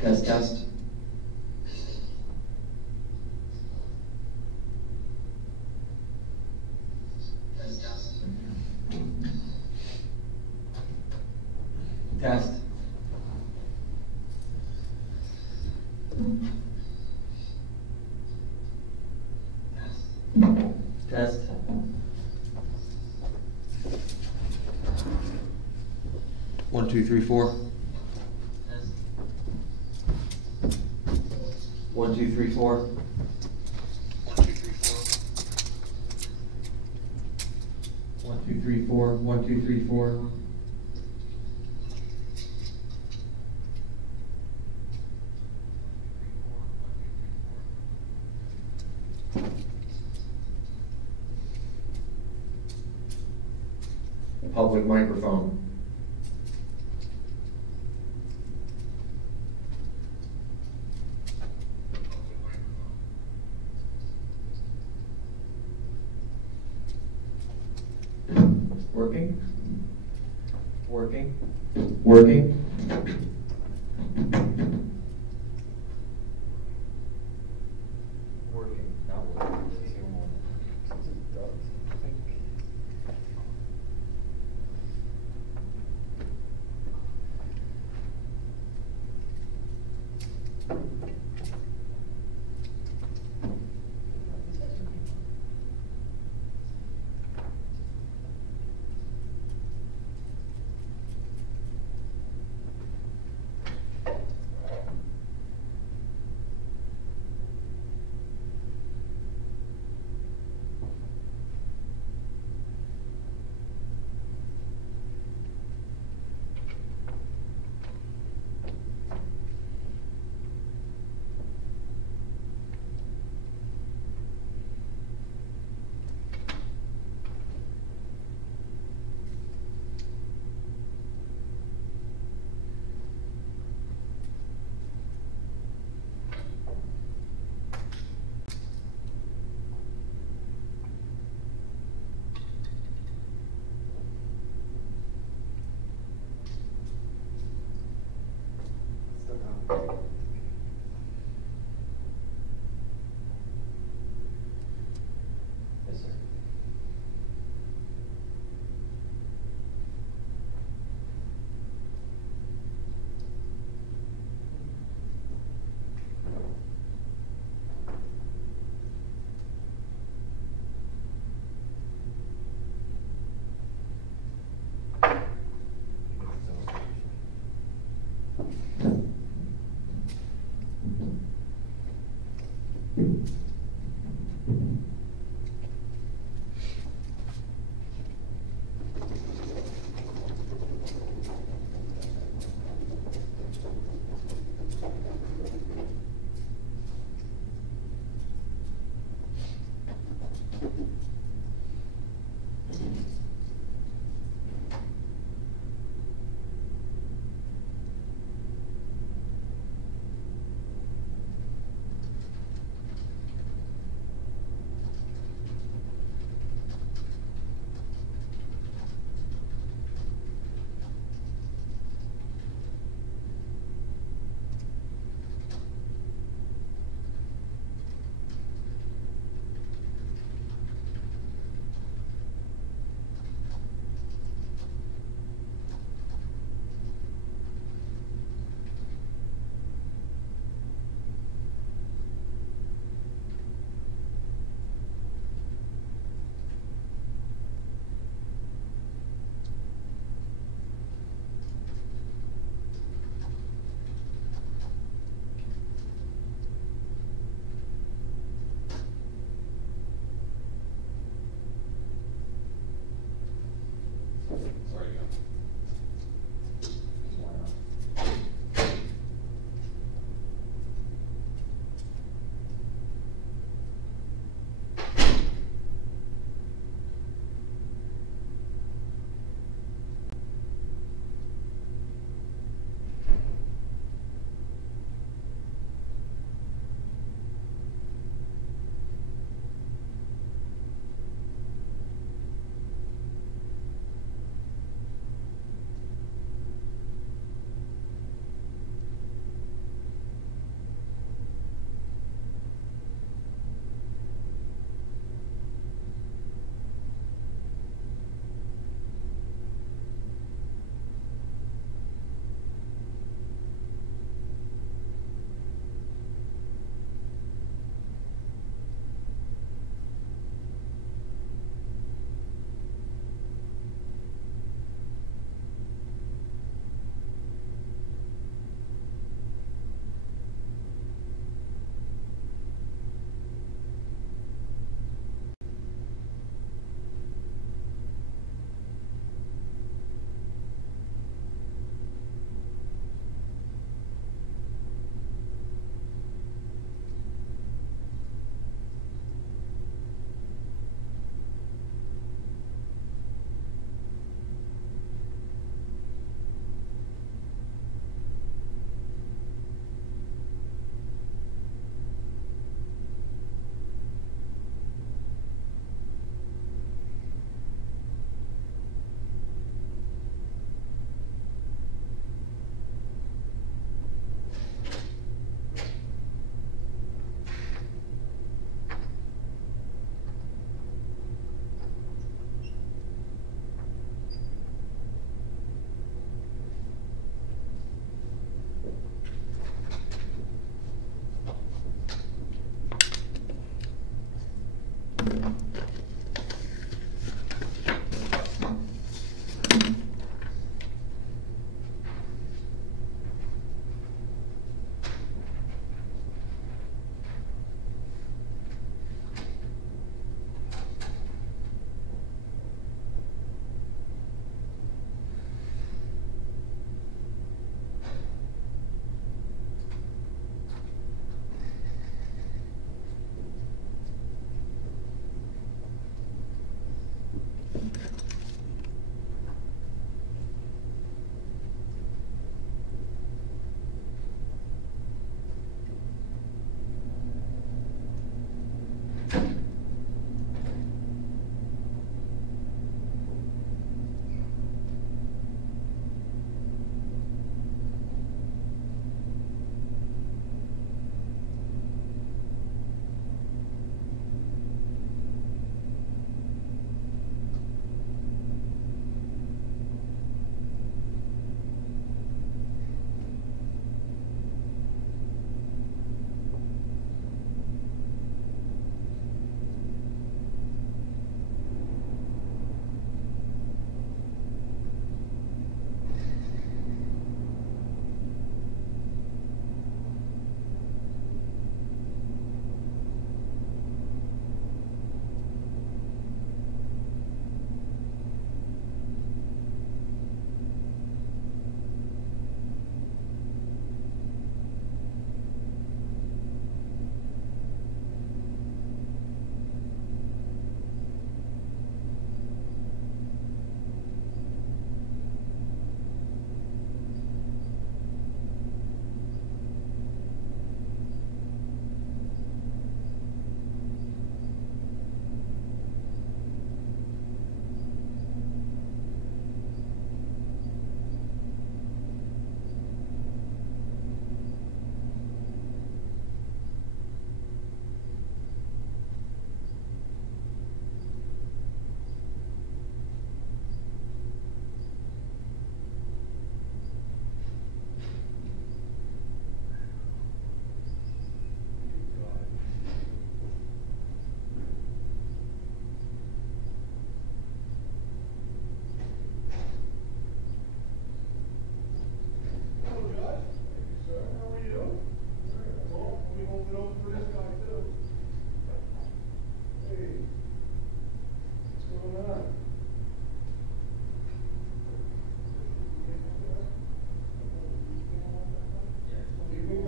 Test, test. Test, test. Test. Test. 1, 2, 3, 4. Test. 1, 2, 3, 4. 1, 2, 3, 4. 1, 2, 3, 4. 1, 2, 3, 4. Public microphone. Working? Working? Working? Working. Not working. It does. I think. Yes, sir.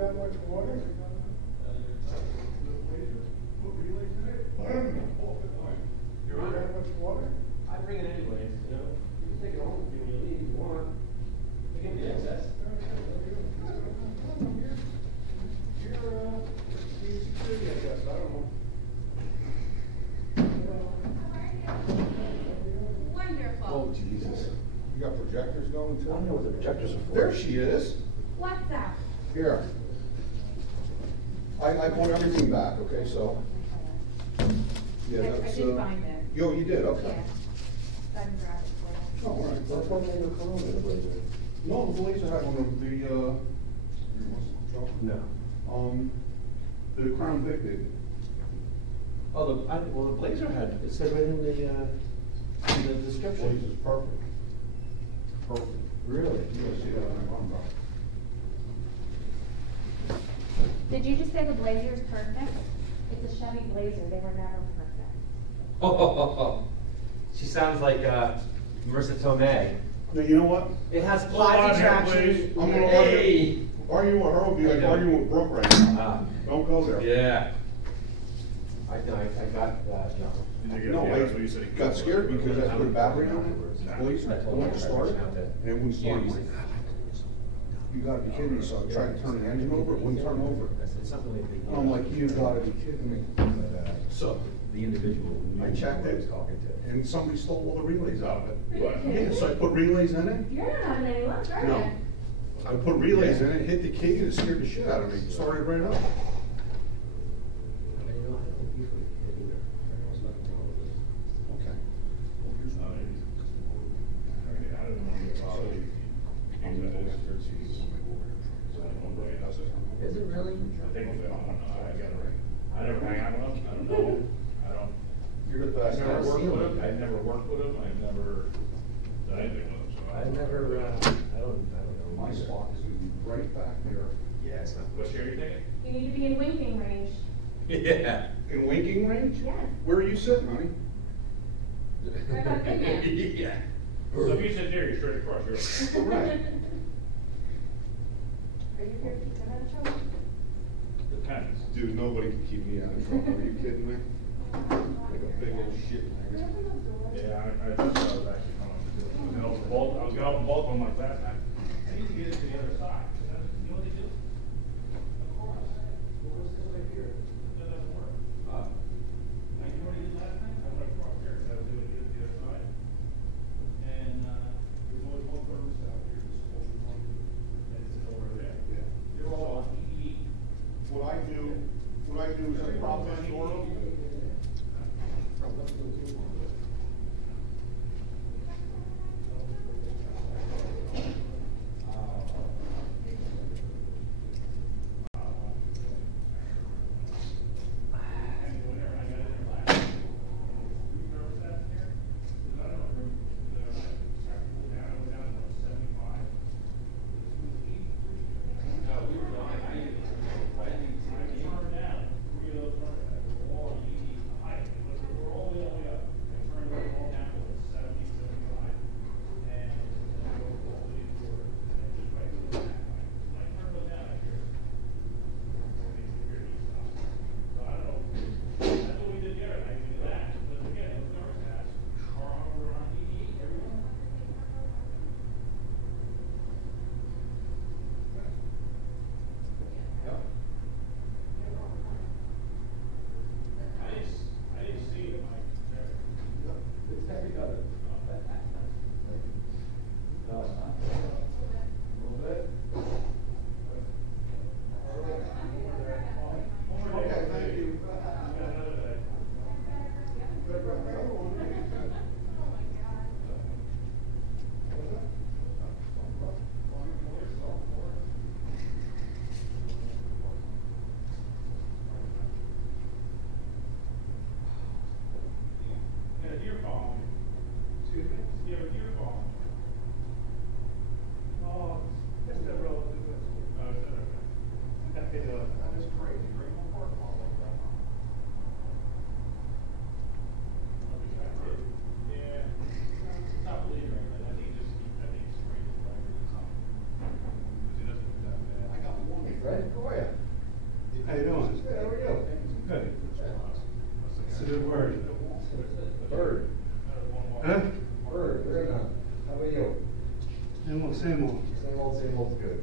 that much water? Put relays in it? You want that much water? I bring it anyways, you know. You can take it home if you leave if you want. You can get excess. You're security, I guess, I don't know. Wonderful. Oh, Jesus. You got projectors going too? I don't know what the projectors are for. There she is. What's up? Here. I want everything back, okay, so. Yeah, I that's, did find it. Yo, you did, okay. Yeah. So I can grab it for you. Oh, all right. That's what made the Corona, the Blazer. No, the Blazer had one of No. the Crown Vic did. Oh, well, the Blazer had, it said right in the description. Blazer's perfect. Perfect. Really? You gotta see that on my arm, bro. Did you just say the Blazer is perfect? It's a Chevy Blazer. They were never perfect. Oh. She sounds like Marissa Tomei. Now, you know what? It has Hold on five here, traction. please. I'm gonna Hey. argue with her, will be like Okay. arguing with Brooke right now. Don't go there. Yeah. I got that, John. No, I got scared because I put a battery on it, Blazer, I went to start it, and it wouldn't start. I'm like, you gotta be kidding me, so I tried to turn the engine over, it wouldn't turn over. And I'm like, you gotta be kidding me. So, The individual. I checked it, Talking to. and somebody stole all the relays out of it. Yeah, so I put relays in it. You're not having any luck, are No. you? I put relays in it, hit the key, and it scared the shit out of me, it started right up. Okay. Is it really? I never hang out with them, I don't know, You're the best. I've never worked with them, I've never worked with them, I've never done anything with them, so. I've never, I don't know. My spot is gonna be right back there. Yeah, it's not. What share are you taking? You need to be in winking range. Yeah. Yes. Winking range? Yes. Where are you sitting, honey? Right up in there. Yeah. So if you sit there, you're straight across, you're. Right. Are you here to keep them out of trouble? Depends. Dude, nobody can keep me out of trouble, are you kidding me? Like a big old shit maggot. Yeah, I just was actually coming to do it. I was getting off the bolt, I'm like that, I need to get it to the other side. You know what they do? Across. Well, what's this right here? That doesn't work. Like, you know what I did last time? I went across here, so I was doing it to the other side. And, there's always one thermostat out here, this whole one, and it's over there. Yeah. They're all on EE. What I do is I prop in for them. Fred, how are you? How you doing? Good, how are you? Good. It's a good word. Bird. Huh? Bird, very nice. How about you? Same old, same old. Same old's good.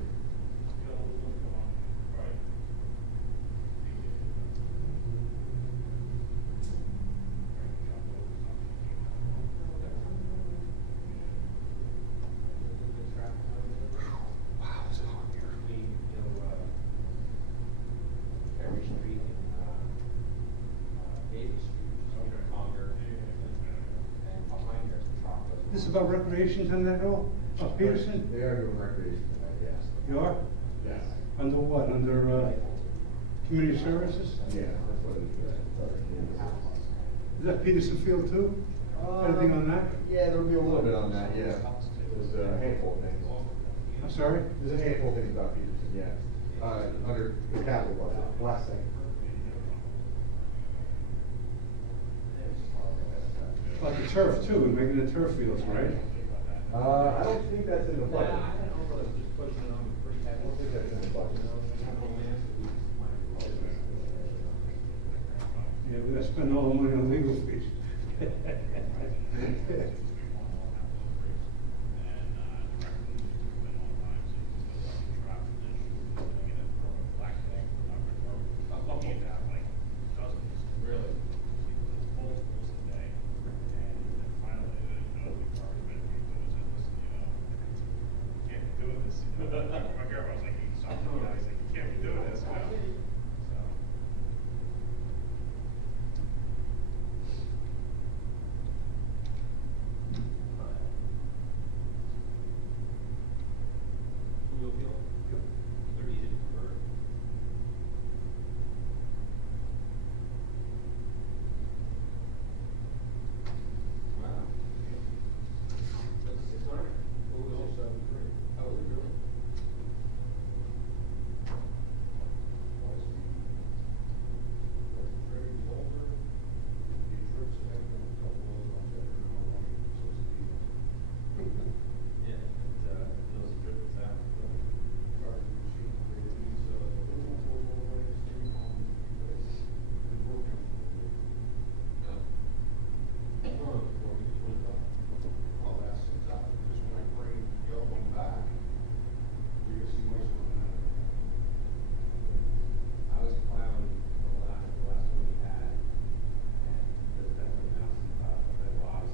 Wow, it's hot here. Every street in, Davis Street, which is Conger, and behind there's the chocolate. This is about recreations and that all? Of Peterson? They are doing recreation tonight, yes. You are? Yes. Under what? Under, community services? Yeah, that's what it is. Is that Peterson Field too? Anything on that? Yeah, there'll be a little bit on that, yeah. There's a handful of things. I'm sorry? There's a handful of things about Peterson, yeah. Under the capital budget, last thing. Like the turf too, and making the turf fields, right? I don't think that's in the Yeah, budget. I don't know whether just pushing it on pretty I heavy. don't think that's in the budget. Yeah, we're gonna spend all the money on legal fees. My girl was like, something, I was like, you can't be doing this, you know? So. Wheel peel? They're easy to convert. Wow. That's 600? What was it? 73. Oh, is it really? Yeah, those drips out. I was plowing the last one we had, and there's definitely now some, that was,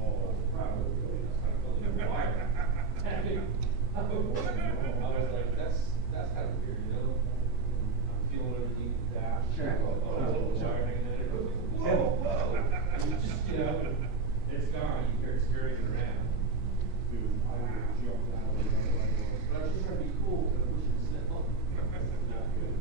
oh, wow, really, that's kind of building a wire. I was like, that's kind of weird, you know? I'm feeling underneath the dash. Sure. Oh, there's a little wire hanging there, it goes, whoa, whoa. And you just, you know, it's gone, you hear it scurrying around. But I was just trying to be cool, but I wish it was simple. Not good.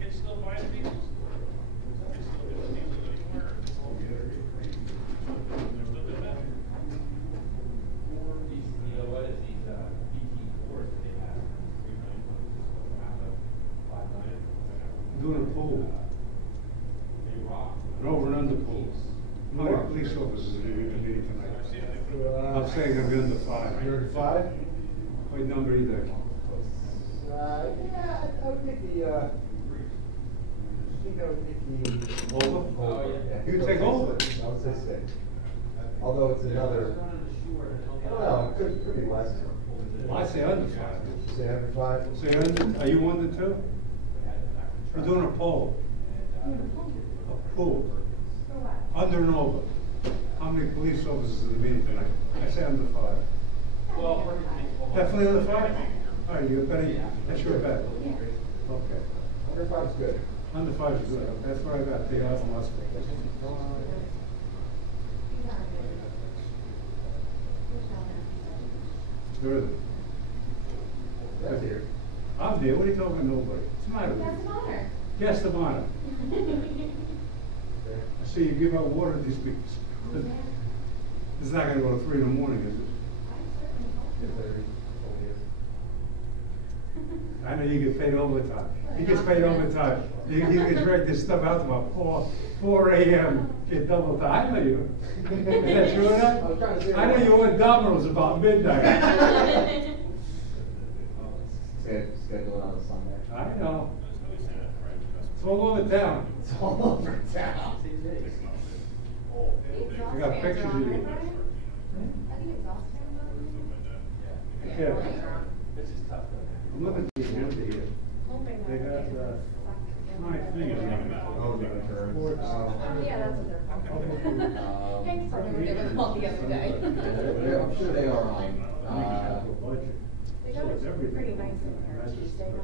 Kids still buying these? Kids still doing these anymore? They're still doing that? These, you know what, it's these, BT cores that they have, 391, just around the 59. Doing a pool, They rock. an over and under pool. How many police officers are in the meeting tonight? I'm saying I'm under 5. You're at 5? What number is that? Yeah, I would take the, I think I would take the. Over? Oh, yeah. You take over? I would say 6. Although it's another, I don't know, it could be less. Well, I say under 5. Say under 5? Say under, are you under 2? You're doing a poll, a pool, For what? under and over. How many police officers in the meeting tonight? I say under 5. Well, Definitely under 5? All right, you're betting, that's your bet. Yeah. Okay. Under 5 is good. Under 5 is good, that's what I got, take out from us. Good. That's here. I'm there, what are you talking to nobody? What's the matter with That's you? an honor. Guest of honor. Okay. I see you give out water to these people. It's not gonna go to 3 in the morning, is it? If they're over here. I know you get paid overtime. He gets paid overtime. You can drag this stuff out to about 4 a.m. Get double time. I know you. Is that true enough? I know you went Domino's about midnight. Schedule it on a Sunday. I know. It's all over town. It's all over town. I got pictures of you. Yeah. I'm looking at the end here. They got, my thing is Oh, the insurance. Yeah, that's what they're called. Thanks for doing it with all the other day. I'm sure they are on. They got it pretty nice in there. Tuesday night.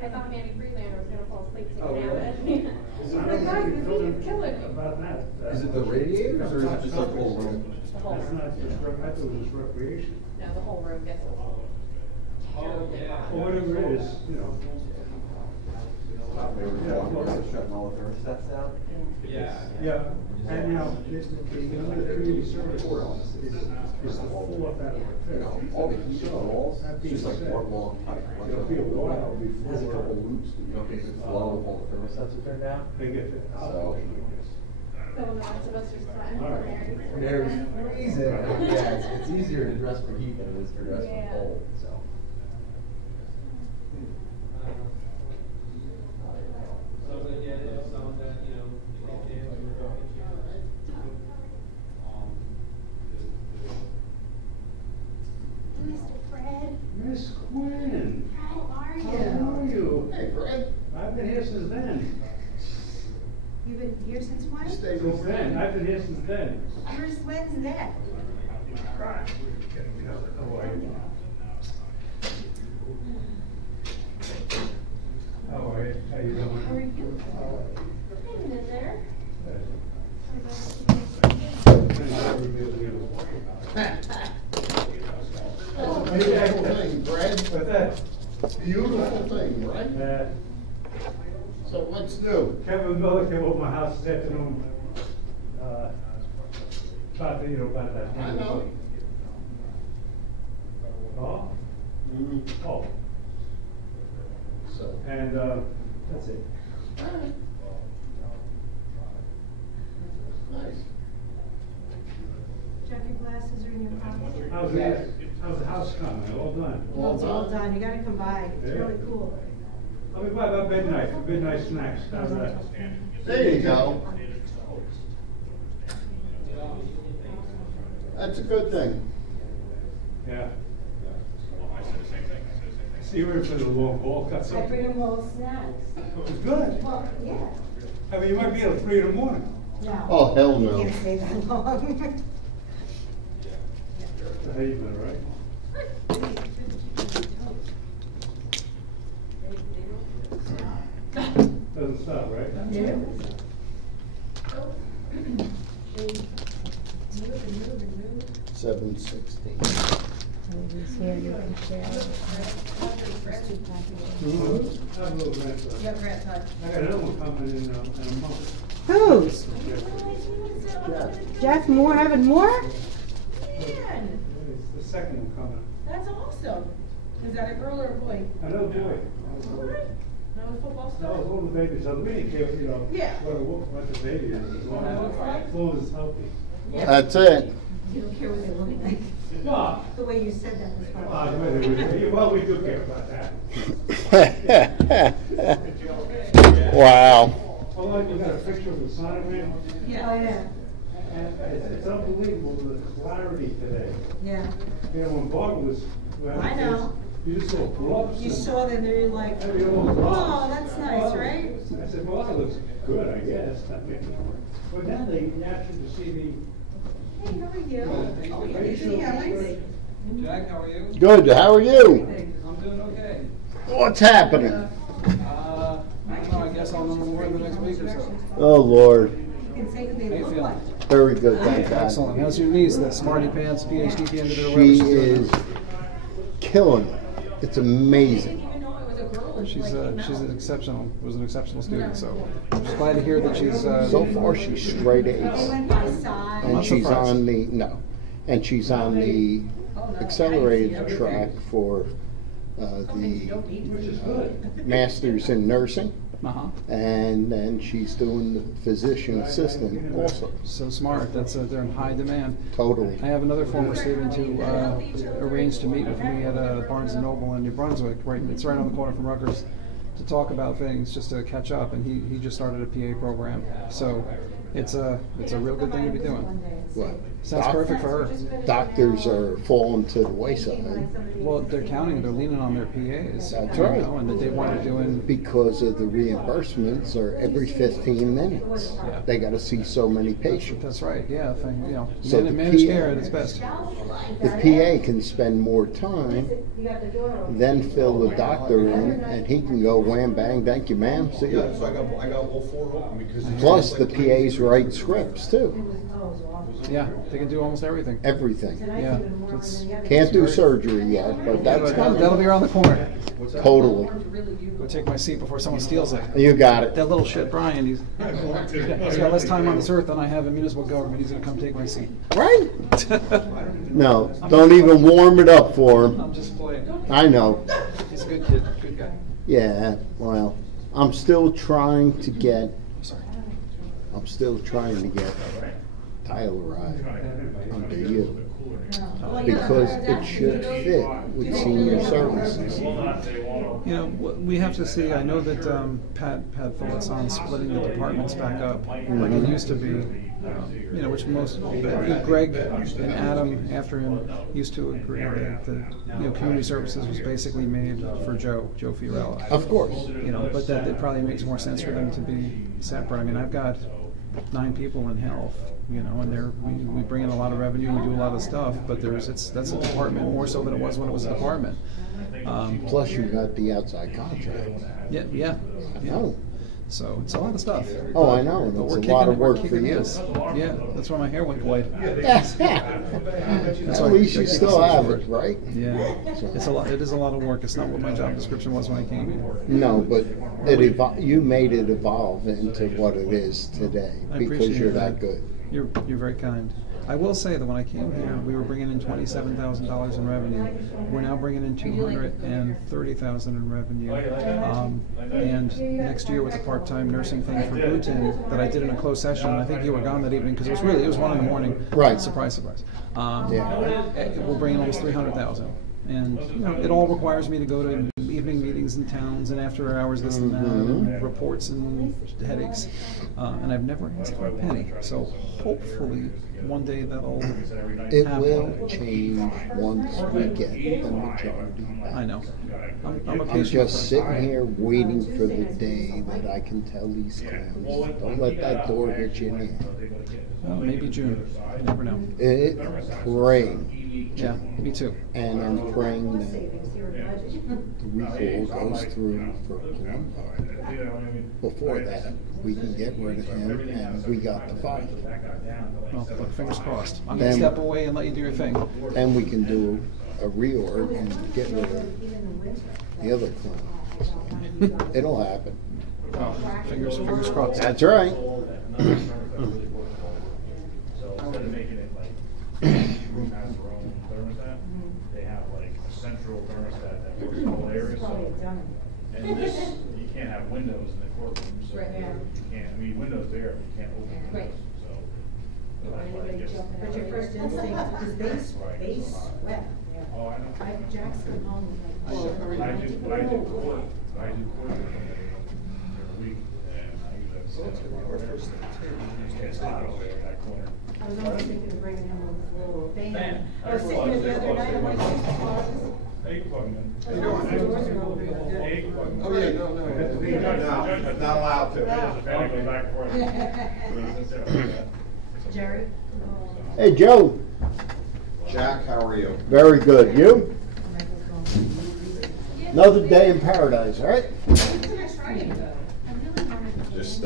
I thought Manny Freelander was gonna fall asleep Oh, taking really? a nap. He's like, guys, this is killing me. About that. Is it the radiators or is it just the whole room? The whole That's room. not just, I thought it was recreation. No, the whole room gets terribly hot. Or whatever it is, you know. They were shutting all the thermostats down? Yeah. Yeah, and now, the other community service is the fourth out of the You know, all the heat on the walls, it's just like one long pipe. It'll be a while It has a before- couple loops, that you don't think it's low if all the thermostats are turned down. They get the So- outpouring, I guess. So not Sylvester's son, All right. Mary. There's freezing. Yeah, it's easier to dress for heat than it is to dress for Yeah. cold, so. So, but yeah, there's some that, you know, they dance or don't Mr. Fred, Miss Quinn, how are you? how are you? Hey, Fred. I've been here since then. You've been here since when? Stay Since then, I've been here since then. When's that? How are you? How you doing? How are you? Hanging in there. That's a beautiful thing, Fred. What's that? Beautiful thing, right? So what's new? Kevin Miller came over my house this afternoon. About the, about that. I know. Oh? Oh. So, And, that's it. nice. Check your glasses are in your pocket. How's the house coming? All done? No, it's all done. You gotta come by. It's Yeah. really cool. I'll be by about midnight for midnight snacks. How's that? There you go. That's a good thing. Yeah. See, we're for the long haul, got I something. bring them little snacks. It's good. Well, yeah. I mean, you might be at 3 in the morning. No. Oh, hell no. Can't stay that long. How you been, right? Doesn't stop, right? Yeah. 7:16. Have a little grandson. Yeah, grandson. I got another one coming in a month. Who's? Jeff. Jeff Moore having more? Man, It's the second one coming. that's awesome. Is that a girl or a boy? Another boy. No football That was all the babies, so we didn't care, you know, Yeah. what the baby is, as long as it's healthy. That's it. You don't care what they look like. Well, The way you said that was funny. well, we do care about that. Wow. Oh, like, we got a picture of the sonogram, Yeah. Oh, yeah. and it's unbelievable the clarity today. Yeah. You know, when Barbara was. well, I know. You just saw bluffs. You and- saw them, they're like, I mean, all bluffs. oh, that's nice, Oh, right? I said, well, that looks good, I guess. But now they naturally to see the. Hey, how are you? Oh, yeah, usually have nice. Jack, how are you? Good, how are you? I'm doing okay. What's happening? I don't know, I guess I'll know more in the next week or so. Oh, Lord. You can say what they How you look feeling? like. Very good, thank God. Excellent. How's your niece, the smarty pants PhD candidate or whatever She she's doing? is killing it. It's amazing. Even though it was a girl, it's She's like came she's out. an exceptional student, so I'm just glad to hear that she's So far, she's straight They A's. went by size. And not she's surprised. on the, no, and she's on the accelerated track for the Masters in Nursing. And then she's doing the physician assistant also. So smart. They're in high demand. Totally. I have another former student who arranged to meet with me at Barnes & Noble in New Brunswick. It's right on the corner from Rutgers, to talk about things, just to catch up. And he just started a PA program. So it's a real good thing to be doing. What? Sounds perfect for her. Doctors are falling to the wayside. Well, they're leaning on their PAs. That's right. And that they want to do in. Because of the reimbursements are every 15 minutes. Yeah. They got to see so many patients. That's right. Yeah. So the managed PA care at its best. The PA can spend more time, then fill the doctor in, and he can go wham bang, thank you ma'am, see ya. Yeah, so I got all 4 open because. Plus the PAs write scripts too. Yeah, they can do almost everything. Everything. Yeah. Can't do surgery yet, but that's coming. That'll be around the corner. Totally. Go take my seat before someone steals it. You got it. That little shit, Brian, he's got less time on this earth than I have in municipal government. He's going to come take my seat. Right? No, don't even warm it up for him. I'm just playing. I know. He's a good kid, good guy. Yeah, well, I'm still trying to get Tyler under you. Because it should fit with senior services. You know, we have to see. I know that Pat had thoughts on splitting the departments back up, like it used to be. You know, which Greg and Adam after him used to agree that community services was basically made for Joe Fiorella. Of course. You know, but that it probably makes more sense for them to be separate. I mean, I've got 9 people in health. You know, and we bring in a lot of revenue, we do a lot of stuff, but that's a department more so than it was when it was a department. Plus you got the outside contract. Yeah. Oh. So it's a lot of stuff. Oh, I know. It's a lot of work for you. Yeah, that's why my hair went white. At least you still have it, right? Yeah, it's a lot. It is a lot of work. It's not what my job description was when I came here. No, but you made it evolve into what it is today because you're that good. You're very kind. I will say that when I came here, we were bringing in $27,000 in revenue. We're now bringing in $230,000 in revenue. And next year with a part-time nursing thing for Bhutan that I did in a closed session. I think you were gone that evening because it was 1 a.m. Right. Surprise. We're bringing almost $300,000. And it all requires me to go to evening meetings in towns and after hours this and that, and reports and headaches. And I've never asked for a penny. So hopefully one day that'll happen. It will change once we get the majority back. I know. I'm a patient. I'm just sitting here waiting for the day that I can tell these clowns, don't let that door hit you in the head. Well, maybe June. You never know. Praying. Yeah, me too. And I'm praying that the recall goes through for Palumbo. Before that, we can get rid of him, and we got the fight. Well, look, fingers crossed. I'm going to step away and let you do your thing. And we can do a reorg and get rid of the other clown. So, it'll happen. Oh, fingers crossed. That's right. Room has their own thermostat. They have like a central thermostat that works in all areas. And this, you can't have windows in the courtroom, so you can't. I mean, windows there, but you can't open windows. So that's why it gets. But your first instinct, because they sweat. Oh, I know. I have Jack's come home I do court every week, and I usually have to sit over there. You can't stop over there in that corner. I was always thinking of bringing him on this little van. I was sitting here the other night, I'm like, Hey, you can plug him in. the doors are open. Yeah, you can plug him in. Oh, yeah, no. Not allowed to. Family goes back and forth. Jerry? Hey, Joe. Jack, how are you? Very good. You? Another day in paradise, all right? Just,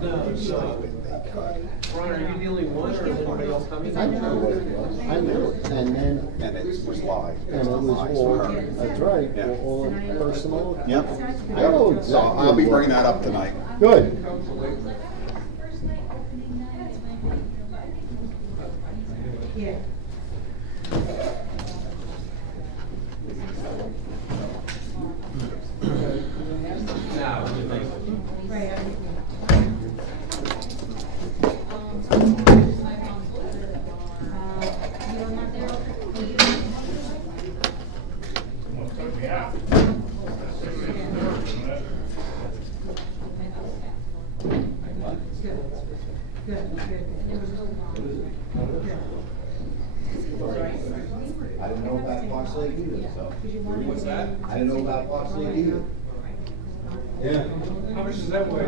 No, so, Ron, are you the only one, or is anybody else coming? I knew what it was. I knew it. And then. And it was live. And it was all, that's right, all personal. Yep. I know exactly. So I'll be bringing that up tonight. Good. Yeah. I didn't know about Fox Lake either, so. What's that? I didn't know about Fox Lake either. Yeah. How much does that weigh?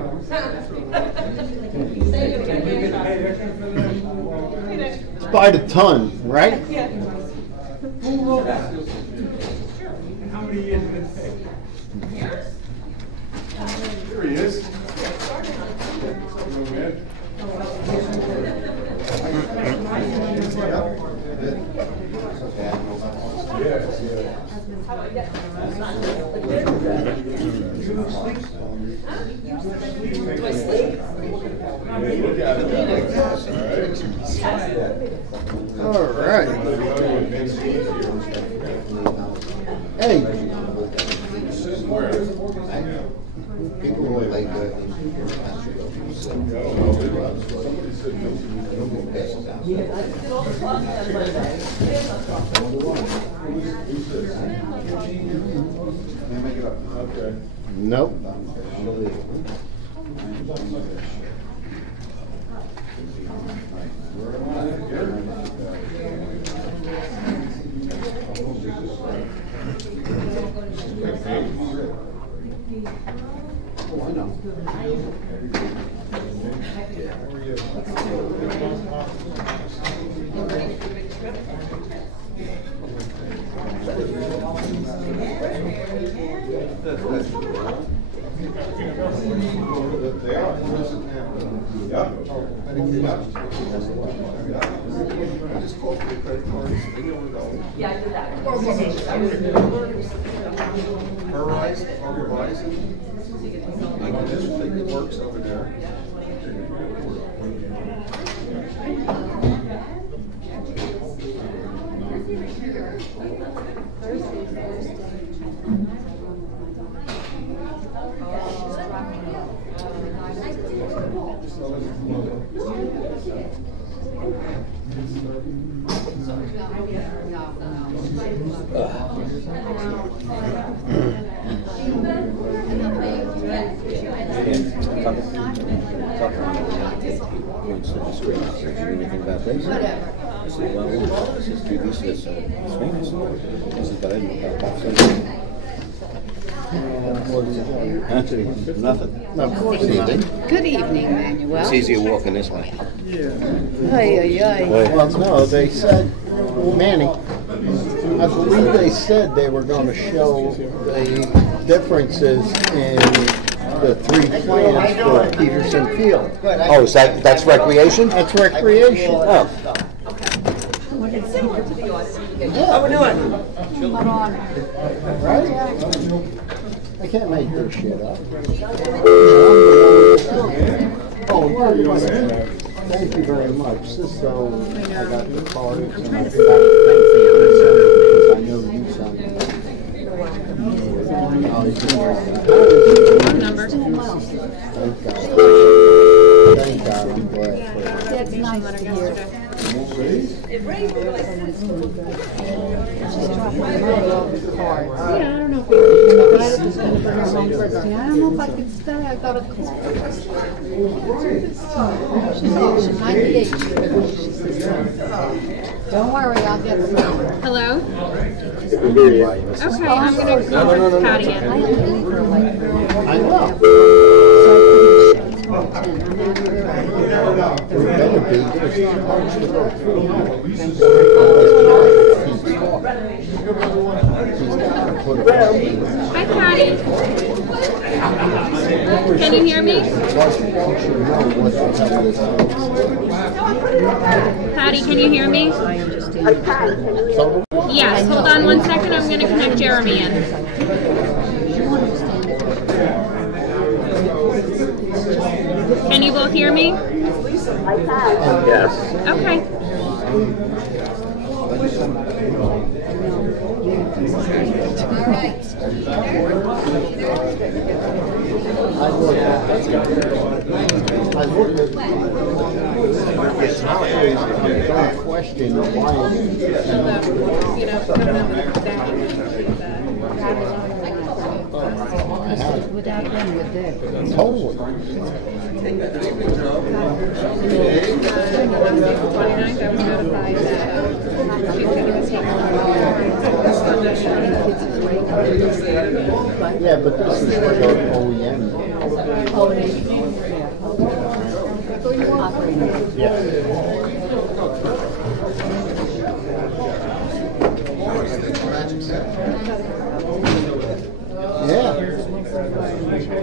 It's by the ton, right? Who wrote that? How many years did it take? Here he is. All right. Hey. People were like, Nope. oh, I know. They are. Yeah. I just called for the credit cards. They know where to go. Yeah, I did that. Verizon. I can just think it works over there. Anything about this? I said, well, this is TV system. It's famous. I said, but I didn't know about nothing. Of course not. Good evening, Manuel. It's easier walking this way. Ay, ay, ay. Well, no, they said, Manny, I believe they said they were going to show the differences in the three plans for Peterson Field. Oh, is that's recreation? That's recreation. Oh. How we doing? Right? I can't make this shit up. Oh, thank you very much. So I got the cards and I got the I know you signed. Numbers. Thank God. Thank God. I'm glad for that. That's nice to hear. It rained really since. Yeah, I don't know if we were going to bring her home for a day. I don't know if I could stay. I got a call. She's 98. Don't worry, I'll get some. Hello? Okay, I'm going to go with Patty in. I know. Hi, Patty. Can can you hear me? Patty, can you hear me? Yes, hold on 1 second. I'm going to connect Jeremy in. Can you both hear me? Yes. Okay. Don't question why. Without them, we're dead. Totally. Yeah, but this is for the OEM. Yeah. Yeah.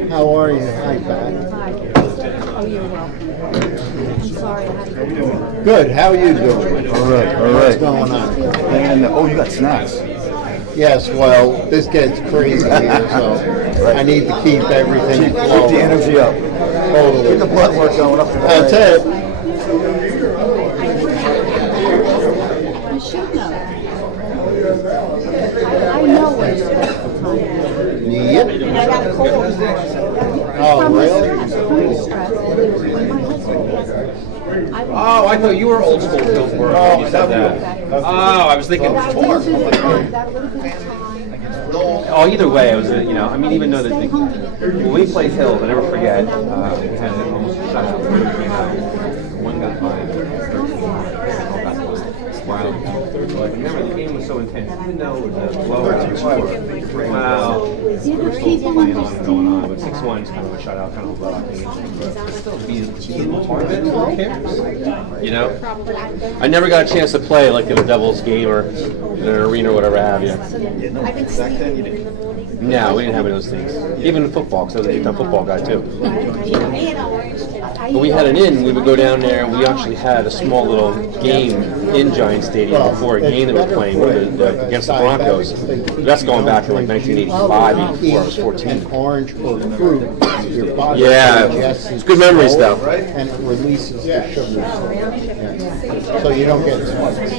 How are you? Hi, Pat. Hi. Oh, you're welcome. I'm sorry I had to go. Good. How are you doing? All right, all right. What's going on? And oh, you got snacks. Yes. Well, this gets crazy here, so I need to keep everything flowing. Keep the energy up. Totally. Get the blood work going up. That's it. You should know. I know what it's like. Yep. And I got a cold. Oh, really? Oh, I thought you were old school Hillsborough when you said that. Oh, I was thinking tour. Oh, either way, it was, you know, I mean, even though that when we played Hills, I never forget, we had an almost shutout. One got by. Wow. But remember, the game was so intense, even though it was a blowout score. Wow. We're still playing on and going on, but 6-1 is kind of a shutout, kind of a blowout game. But still being part of it, who cares? You know? I never got a chance to play like in a Devils game or in an arena or whatever have you. Yeah, no, back then you didn't. No, we didn't have any of those things. Even in football, because I was a big-time football guy too. But we had an inn, we would go down there, and we actually had a small little game in Giant Stadium before a game that we were playing against the Broncos. That's going back to like 1985, 84, I was 14. An orange or fruit, your body Yeah, it's good memories though. And it releases the sugars. Yeah. So you don't get spikes.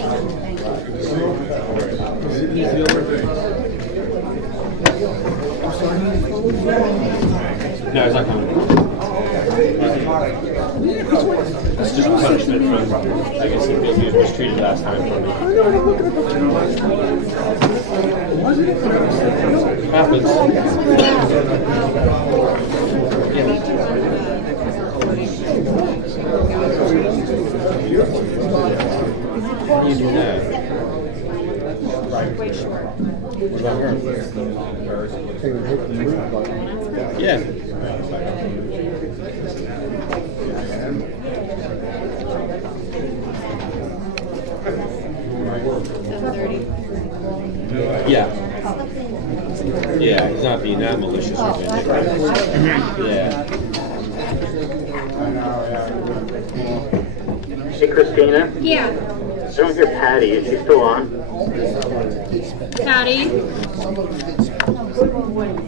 No, it's not coming. It's just punishment from, I guess he feels he was mistreated last time from me. Happens. How do you do that? Way short. What about her? Yeah. Yeah. Yeah, he's not being that malicious or anything. Yeah. Hey, Christina. Yeah. I don't hear Patty. Is she still on? Patty?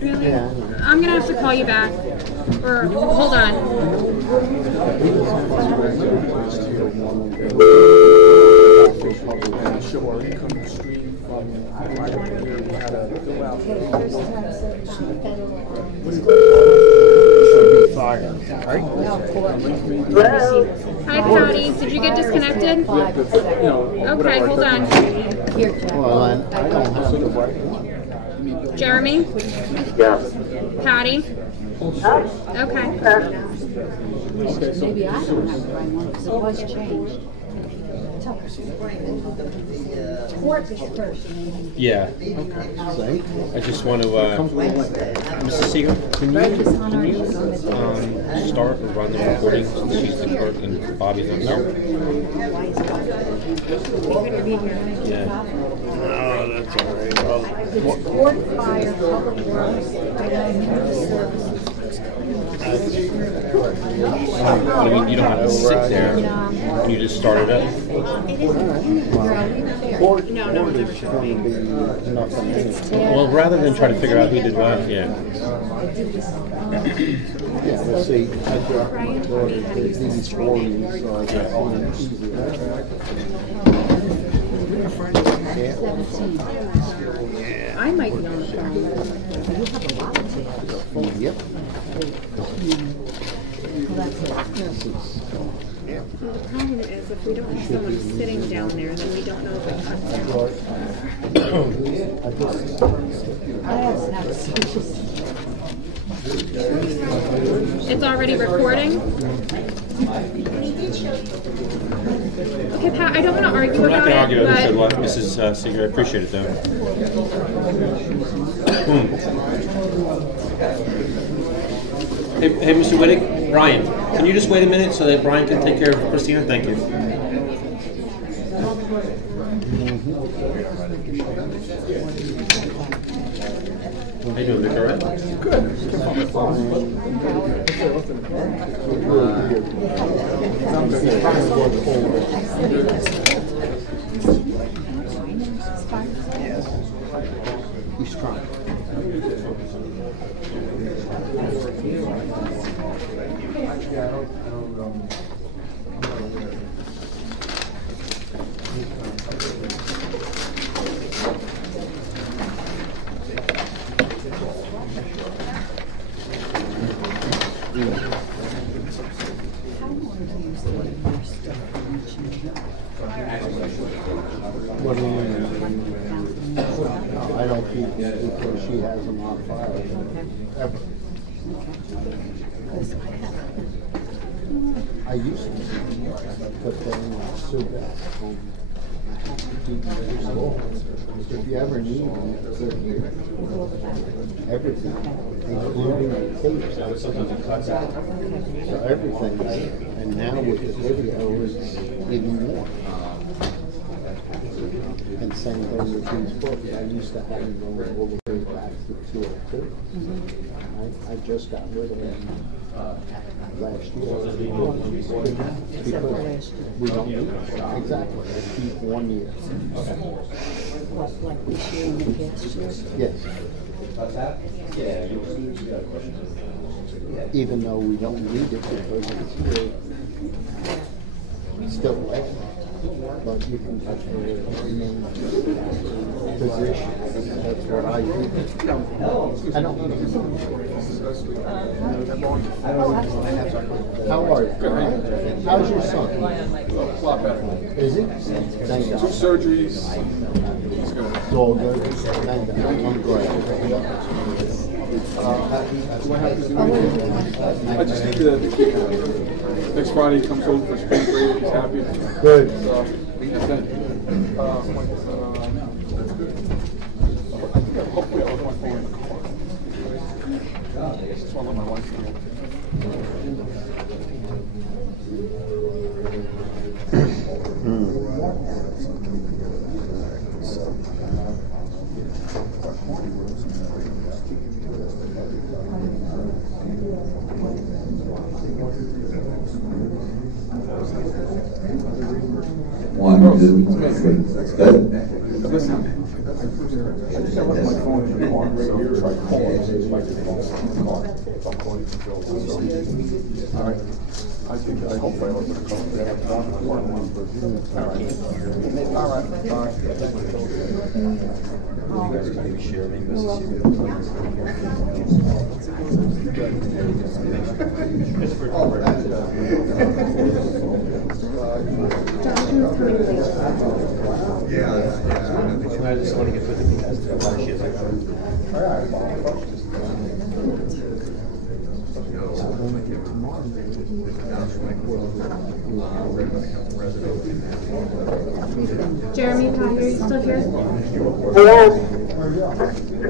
Really? I'm gonna have to call you back. Or, hold on. Hi, Patty. Did you get disconnected? Okay, hold on. Well, I don't have to. Jeremy? Yeah. Patty? Okay. Maybe I don't have the right one because it was changed. Court is first. Yeah. I just want to, Mrs. Seeger, can you start or run the recording since she's the clerk and Bobby's not here? Yeah. Oh, that's all right. Court, fire, public works, service. But I mean, you don't have to sit there. You just start it up. Well, rather than try to figure out who did what, yeah. Yeah, let's see, I got these 40s, so I got all I might be on the phone. You have a lot of things. Yep. The problem is if we don't have someone sitting down there, then we don't know if it cuts out. It's already recording? Okay, Pat, I don't want to argue about it, argue. but... Said what, Mrs. Seeger, I appreciate it, though. Hey, Mr. Wittig, Brian, can you just wait a minute so that Brian can take care of Christina? Thank you. How you doing, Vic? All right? Good. He's trying. What do you mean? I don't keep it because she has them on file. Ever. I used to, but then sued that. If you ever need them, they're here. Everything, including the tapes, I was looking to cut out. So everything, and now with the video, it's even more. And same thing with these books. I used to have them going all the way back to 202. I just got rid of them last year. Because we don't need them. Exactly. They keep 1 year. What, like this year and the past year? Yes. Even though we don't need it because it's still wet. But you can touch the main position. That's what I do. I don't know. How are you? How's your son? A lot better. Is he? Thank God. 2 surgeries. It's all good. Thank God. I'm glad. Do I have to do anything? I just need to keep next Friday he comes home for spring break. He's happy. Good. And then, that's good. I think hopefully I'll have my phone in the car. That's why I let my wife know. One, two, three. Good. Listen, I just have left my phone in the car right here, so I call it, so I can call it in the car. If I'm calling from Joe. All right. I think, I hope I left it a couple. They have one apartment. All right. All right. Bye. You guys can maybe share me, Mrs. I just want to get with it because the lot of shit I got. Jeremy, Pat, are you still here? Hello?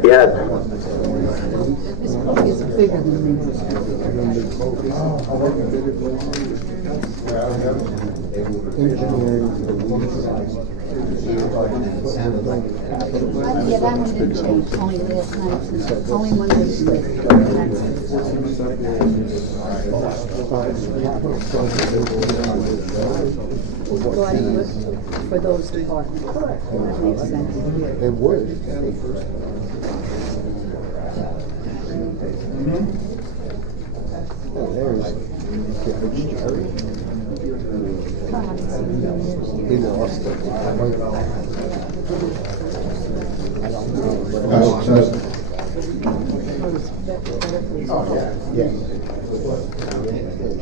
Yes. This book is bigger than me. Engineering. Yeah, that one didn't change, only last night, only one they split. For those departments. That makes sense. It would. Oh, there's Judge Jerry. He lost it. I don't know. Yeah.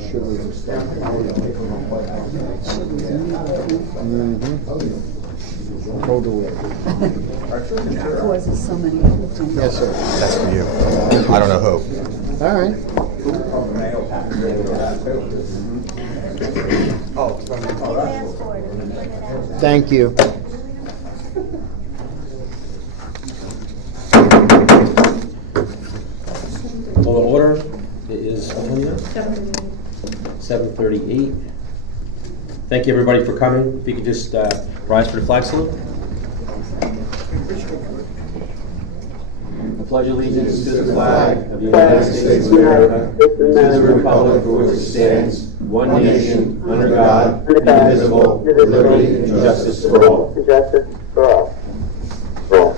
Should we have started? Totally. Causes so many other things. Yes, sir. That's for you. I don't know who. All right. Thank you. Call to order. It is 7:38. Thank you, everybody, for coming. If you could just rise for the flag salute. I pledge allegiance to the flag of the United States of America and to the republic for which it stands, one nation, under God, indivisible, with liberty and justice for all. Justice for all. Roll.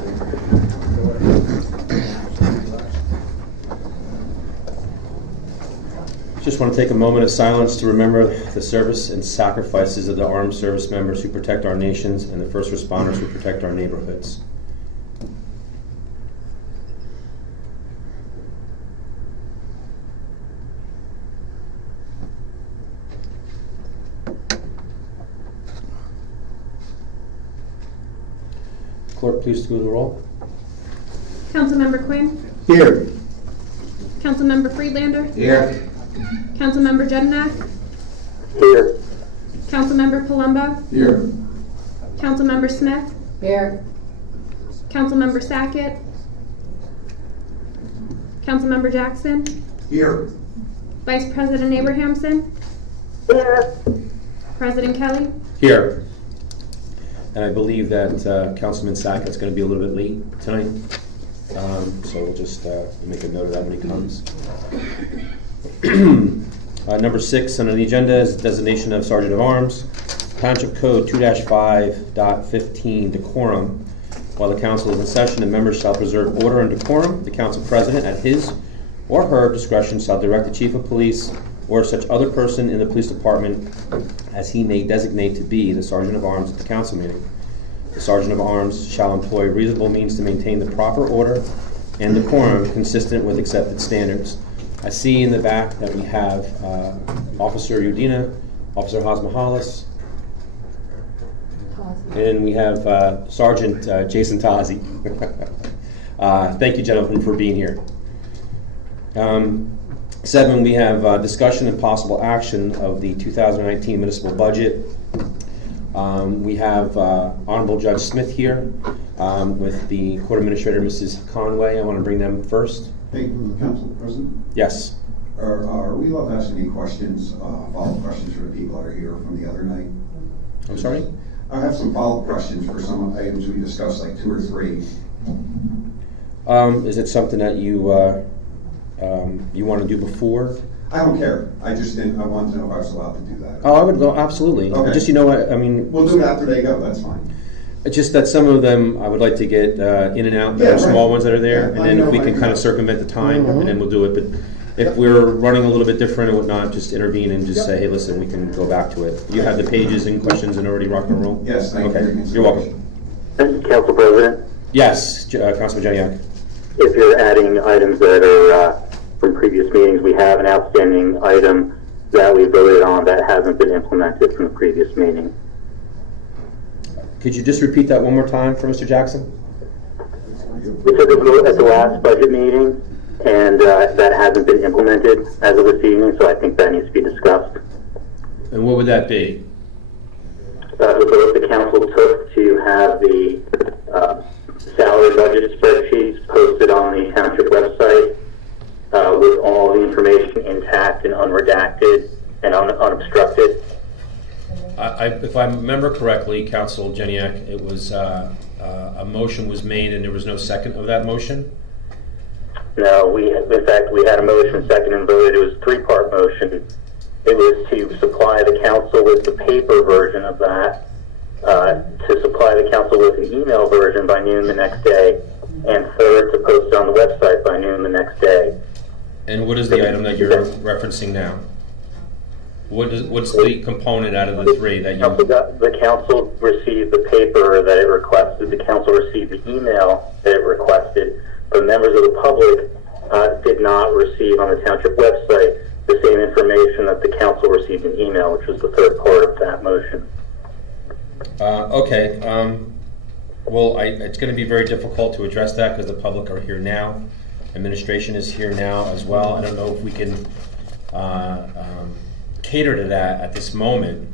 Just want to take a moment of silence to remember the service and sacrifices of the armed service members who protect our nations and the first responders who protect our neighborhoods. Clerk, please do the roll. Councilmember Quinn? Here. Councilmember Friedlander? Here. Councilmember Jedinak? Here. Councilmember Palumbo? Here. Councilmember Smith? Here. Councilmember Sackett? Councilmember Jackson? Here. Vice President Abrahamson? Here. President Kelly? Here. And I believe that Councilman Sackett's going to be a little bit late tonight. So we'll just make a note of that when he comes. Number 6 on the agenda is designation of Sergeant of Arms. Township Code 2-5.15 decorum. While the council is in session, the members shall preserve order and decorum. The council president, at his or her discretion, shall direct the chief of police or such other person in the police department as he may designate to be the sergeant of arms at the council meeting. The sergeant of arms shall employ reasonable means to maintain the proper order and decorum consistent with accepted standards. I see in the back that we have Officer Udina, Officer Hasmahalis, and we have Sergeant Jason Tazi. Thank you, gentlemen, for being here. 7, we have discussion and possible action of the 2019 municipal budget. We have Honorable Judge Smith here with the Court Administrator, Mrs. Conway. I want to bring them first. Hey, Council President? Yes. Are we allowed to ask any questions, follow-up questions for the people that are here from the other night? I'm sorry? I have some follow-up questions for some items we discussed, like 2 or 3. Is it something that you want to do before? I don't care. I just didn't. I wanted to know if I was allowed to do that. Oh, I would go, absolutely. Okay. Just, you know what, I mean... We'll do it after they go, that's fine. It's just that some of them I would like to get in and out. There are small ones that are there, and then if we can kind of circumvent the time, and then we'll do it. But if we're running a little bit different and whatnot, just intervene and just say, hey, listen, we can go back to it. You have the pages and questions and already rock and roll? Yes, thank you. Okay, you're welcome. Council President? Yes, Councilman Jedinak. If you're adding items that are from previous meetings, we have an outstanding item that we voted on that hasn't been implemented from the previous meeting. Could you just repeat that one more time for Mr. Jackson? We took a vote at the last budget meeting, and that hasn't been implemented as of this evening, so I think that needs to be discussed. And what would that be? The vote the council took to have the salary budget spreadsheets posted on the township website with all the information intact and unredacted and unobstructed. If I remember correctly, Council Jedinak, it was a motion was made and there was no second of that motion? No, in fact, we had a motion, second and voted. It was a three-part motion. It was to supply the council with the paper version of that, to supply the council with an email version by noon the next day, and third, to post it on the website by noon the next day. And what is the item that you're referencing now? What's the component out of the three that you... The council received the paper that it requested. The council received the email that it requested. But members of the public did not receive on the township website the same information that the council received in email, which was the third part of that motion. Okay. Well, it's going to be very difficult to address that because the public are here now. Administration is here now as well. I don't know if we can cater to that at this moment.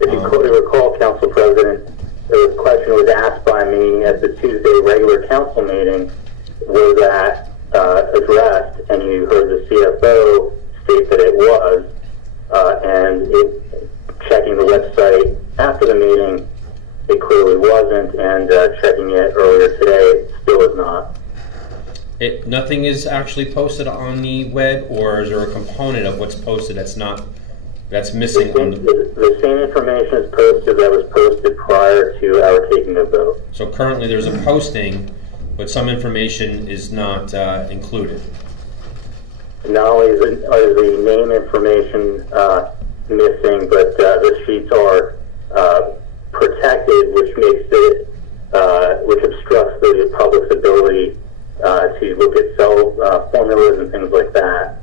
If you recall, Council President, the question was asked by me at the Tuesday regular council meeting, was that addressed, and you heard the CFO state that it was, and checking the website after the meeting, it clearly wasn't, and checking it earlier today, it still is not. Nothing is actually posted on the web, or is there a component of what's posted that's missing? The same information is posted that was posted prior to our taking a vote. So currently there's a posting, but some information is not included. Not only is the name information missing, but the sheets are protected, which makes it, which obstructs the public's ability to look at cell formulas and things like that.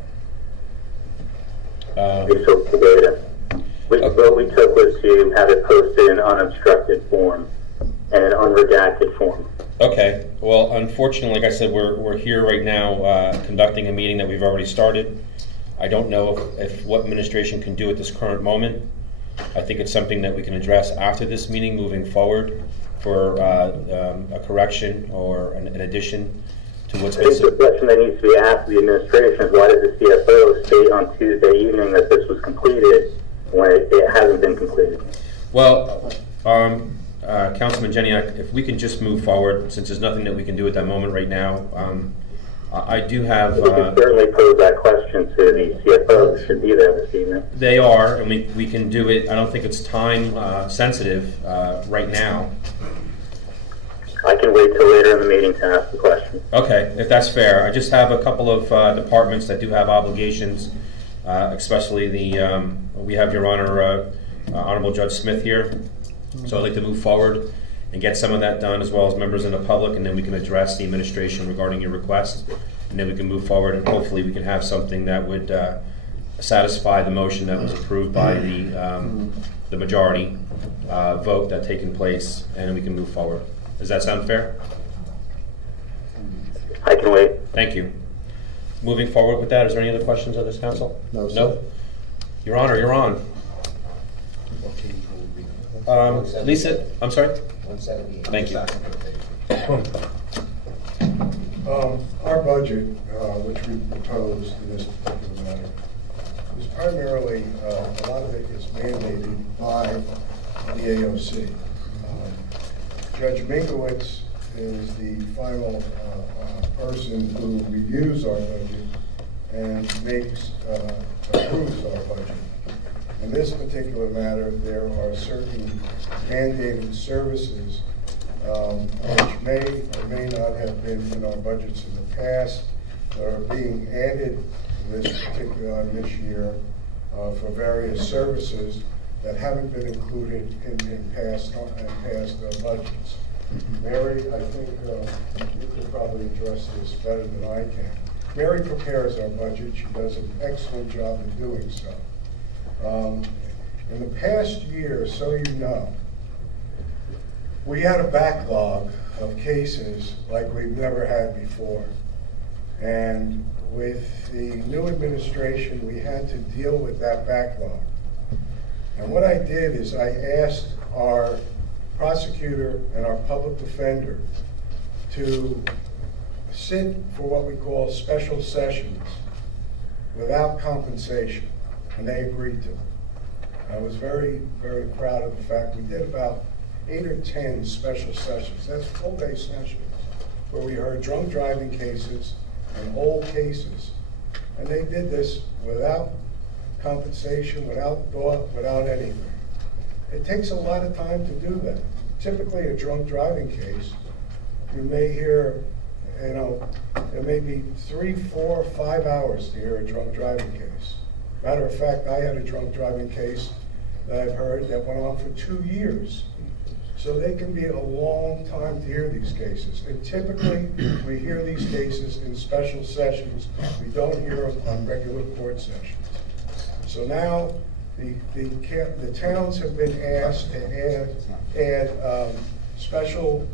What we took was to have it posted in unobstructed form and an unredacted form. Okay. Well, unfortunately, like I said, we're here right now conducting a meeting that we've already started. I don't know if what administration can do at this current moment. I think it's something that we can address after this meeting moving forward for a correction or an addition to what's been. I think the question that needs to be asked the administration is why did the CFO state on Tuesday evening that this was completed when it hasn't been completed? Well, Councilman Jeniak, if we can just move forward, since there's nothing that we can do at that moment right now. I do have... We can certainly pose that question to the CFO who should be there this evening. They are, and we can do it. I don't think it's time sensitive right now. I can wait till later in the meeting to ask the question. Okay, if that's fair. I just have a couple of departments that do have obligations, especially we have Your Honor, Honorable Judge Smith here. So I'd like to move forward and get some of that done, as well as members in the public, and then we can address the administration regarding your request, and then we can move forward, and hopefully we can have something that would satisfy the motion that was approved by the majority vote that taken place, and then we can move forward. Does that sound fair? I can wait. Thank you. Moving forward with that, is there any other questions of this council? No, sir. No? Your Honor, you're on. Lisa, I'm sorry? 178. Thank you. Our budget, which we proposed in this particular matter, is primarily, a lot of it is mandated by the AOC. Judge Minkowitz is the final person who reviews our budget and approves our budget. In this particular matter, there are certain mandated services which may or may not have been in our budgets in the past that are being added this year for various services that haven't been included in past budgets. Mary, I think you could probably address this better than I can. Mary prepares our budget. She does an excellent job in doing so. In the past year, so you know, we had a backlog of cases like we've never had before. And with the new administration, we had to deal with that backlog. And what I did is I asked our prosecutor and our public defender to sit for what we call special sessions without compensation, and they agreed to it. I was very, very proud of the fact we did about 8 or 10 special sessions. That's full-day sessions where we heard drunk driving cases and old cases. And they did this without compensation, without thought, without anything. It takes a lot of time to do that. Typically, a drunk driving case, you may hear, you know, it may be 3, 4, 5 hours to hear a drunk driving case. Matter of fact, I had a drunk driving case that I've heard that went on for 2 years. So they can be a long time to hear these cases. And typically, we hear these cases in special sessions. We don't hear them on regular court sessions. So now, the towns have been asked to add special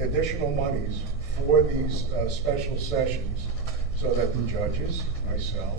additional monies for these special sessions so that the judges, myself,